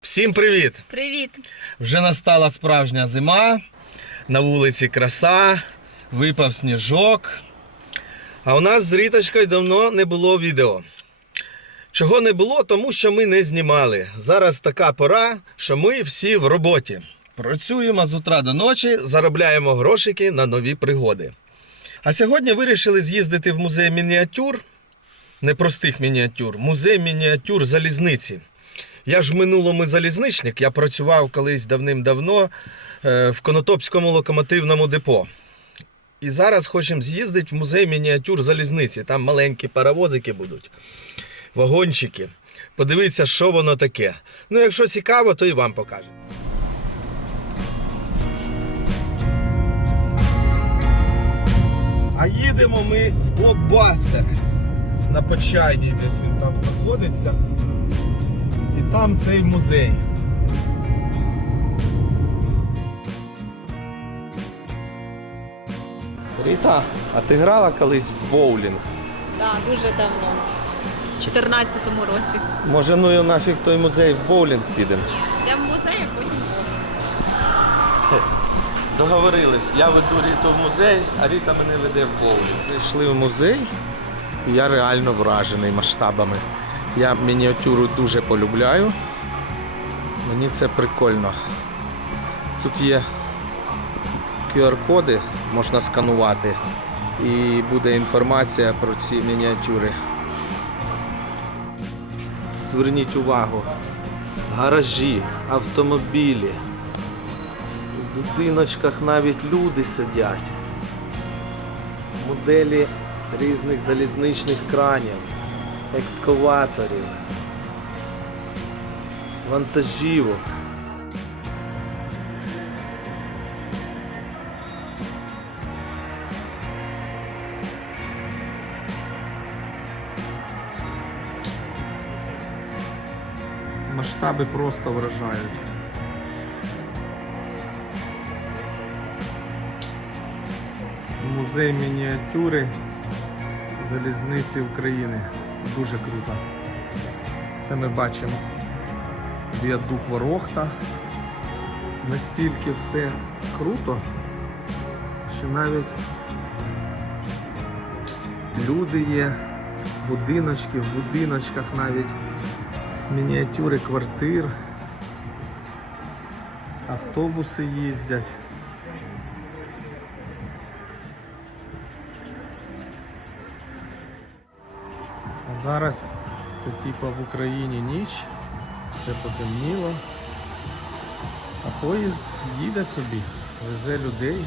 Всім привіт! Привіт! Вже настала справжня зима, на вулиці краса, випав сніжок. А у нас з Ріточкою давно не було відео. Чого не було, тому що ми не знімали. Зараз така пора, що ми всі в роботі. Працюємо з утра до ночі, заробляємо грошики на нові пригоди. А сьогодні вирішили з'їздити в музей мініатюр, непростих мініатюр, музей мініатюр залізниці. Я ж в минулому залізничник, я працював колись давним-давно е, в Конотопському локомотивному депо. І зараз хочемо з'їздити в музей мініатюр залізниці. Там маленькі паровозики будуть, вагончики. Подивитися, що воно таке. Ну, якщо цікаво, то і вам покажемо. А їдемо ми в блокбастер на Почайній, десь він там знаходиться. І там цей музей. Ріта, а ти грала колись в боулінг? Так, дуже давно. У 14-му році. Може, ну і нафіг той музей в боулінг підемо? Ні. Йдемо в музей, а потім боулінг. Договорились, я веду Ріту в музей, а Ріта мене веде в боулінг. Прийшли в музей, я реально вражений масштабами. Я мініатюру дуже полюбляю. Мені це прикольно. Тут є QR-коди, можна сканувати, і буде інформація про ці мініатюри. Зверніть увагу, гаражі, автомобілі. В будиночках навіть люди сидять. Моделі різних залізничних кранів, екскаваторів, вантажівок. Масштаби просто вражають. Музей мініатюри залізниці України. Дуже круто. Це ми бачимо віадук Ворохта. Настільки все круто, що навіть люди є, будиночки, в будиночках навіть мініатюри квартир, автобуси їздять. Зараз це типа в Україні ніч, все потемніло. А поїзд їде собі, везе людей.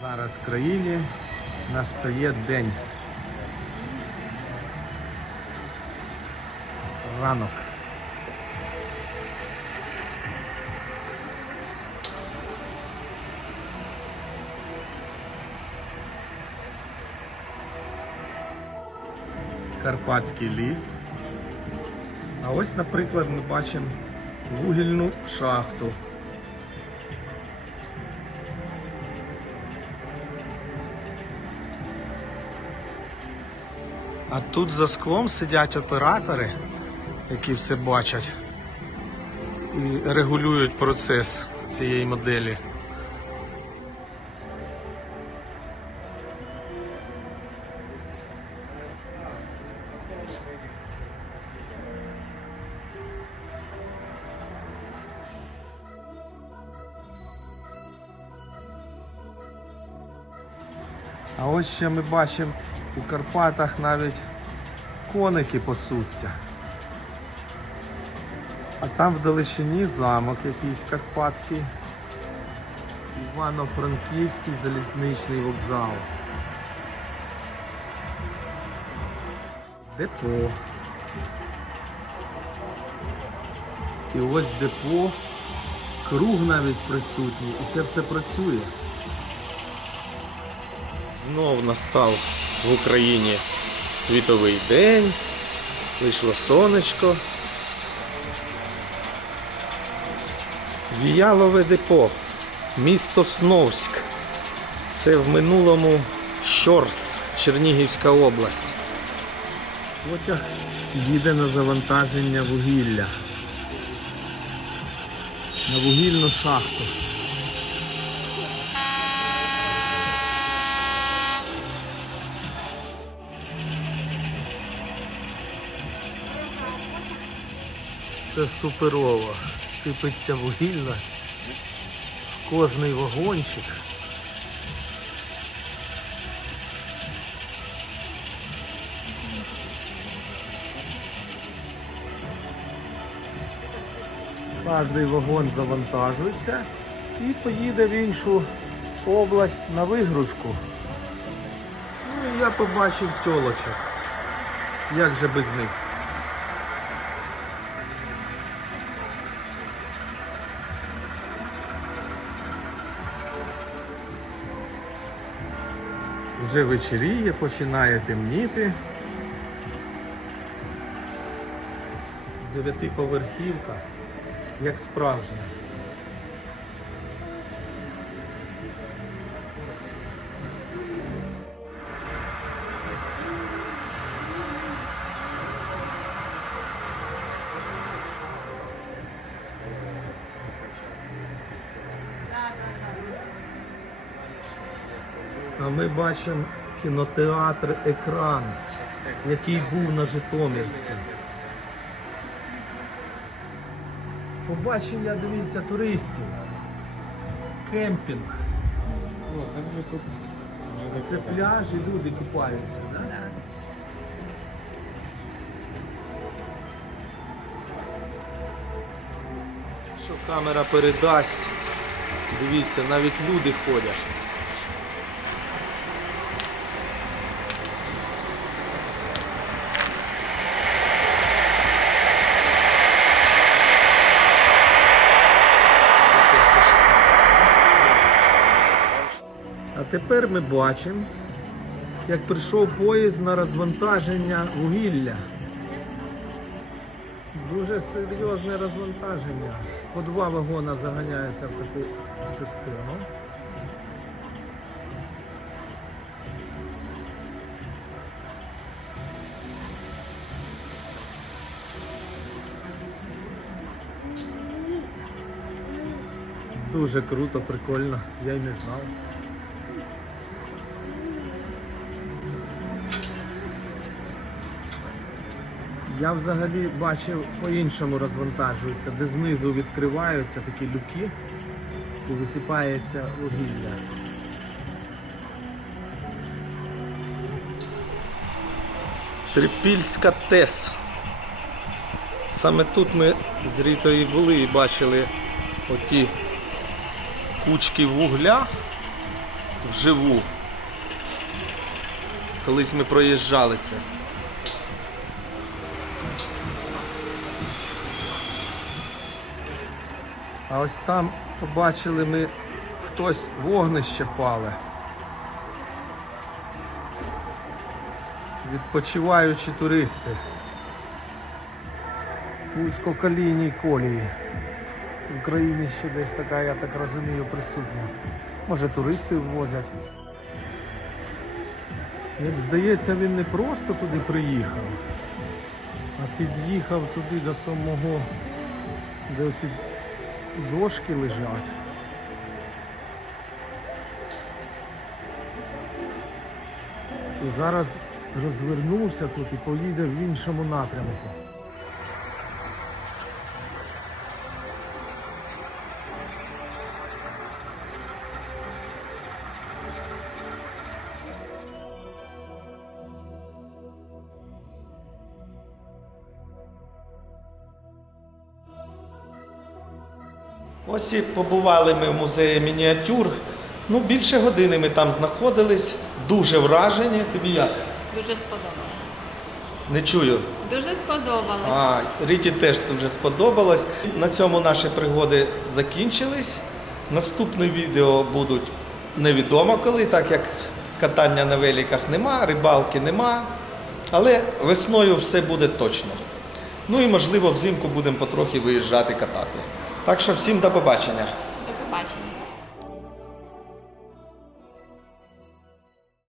Зараз в країні настає день. Ранок. Карпатський ліс. А ось, наприклад, ми бачимо вугільну шахту. А тут за склом сидять оператори, які все бачать і регулюють процес цієї моделі. А ось ще ми бачимо у Карпатах навіть коники пасуться. А там в далечині замок якийсь карпатський. Івано-Франківський залізничний вокзал. Депо. І ось депо, круг навіть присутній, і це все працює. Знов настав в Україні світовий день, вийшло сонечко. Віялове депо, місто Сновськ. Це в минулому Щорс, Чернігівська область. Потяг їде на завантаження вугілля. На вугільну шахту. Це суперово. Сипеться вугілля в кожний вагончик. Кожний вагон завантажується і поїде в іншу область на вигрузку. Ну і я побачив тьолочок. Як же без них? Вже вечеріє, починає темніти. Дев'ятиповерхівка, як справжня. А ми бачимо кінотеатр Екран, який був на Житомирській. Побачив я, дивіться, туристів. Кемпінг. О, це вже тут. вже не Це купа. пляж і люди купаються, так? Да? Що камера передасть. Дивіться, навіть люди ходять. Тепер ми бачимо, як прийшов поїзд на розвантаження вугілля. Дуже серйозне розвантаження. По два вагона заганяються в таку систему. Дуже круто, прикольно, я й не знав. Я взагалі бачив по-іншому розвантажується, де знизу відкриваються такі люки і висипається вугілля. Трипільська ТЕС. Саме тут ми з Рітою були і бачили оті кучки вугля вживу. Колись ми проїжджали це. А ось там побачили ми хтось вогнище пале. Відпочиваючі туристи. Вузькоколійній колії. В Україні ще десь така, я так розумію, присутня. Може туристи ввозять. Як здається, він не просто туди приїхав, а під'їхав туди до самого, де оці дошки лежать. І зараз розвернувся тут і поїде в іншому напрямку. Ось і побували ми в музеї мініатюр. Ну, більше години ми там знаходились, дуже вражені. Тобі як? Дуже сподобалось. Не чую. Дуже сподобалось. А, Ріті теж дуже сподобалось. На цьому наші пригоди закінчились. Наступні відео будуть невідомо коли, так як катання на великах нема, рибалки нема. Але весною все буде точно. Ну і можливо взимку будемо потрохи виїжджати катати. Так що всім до побачення. До побачення.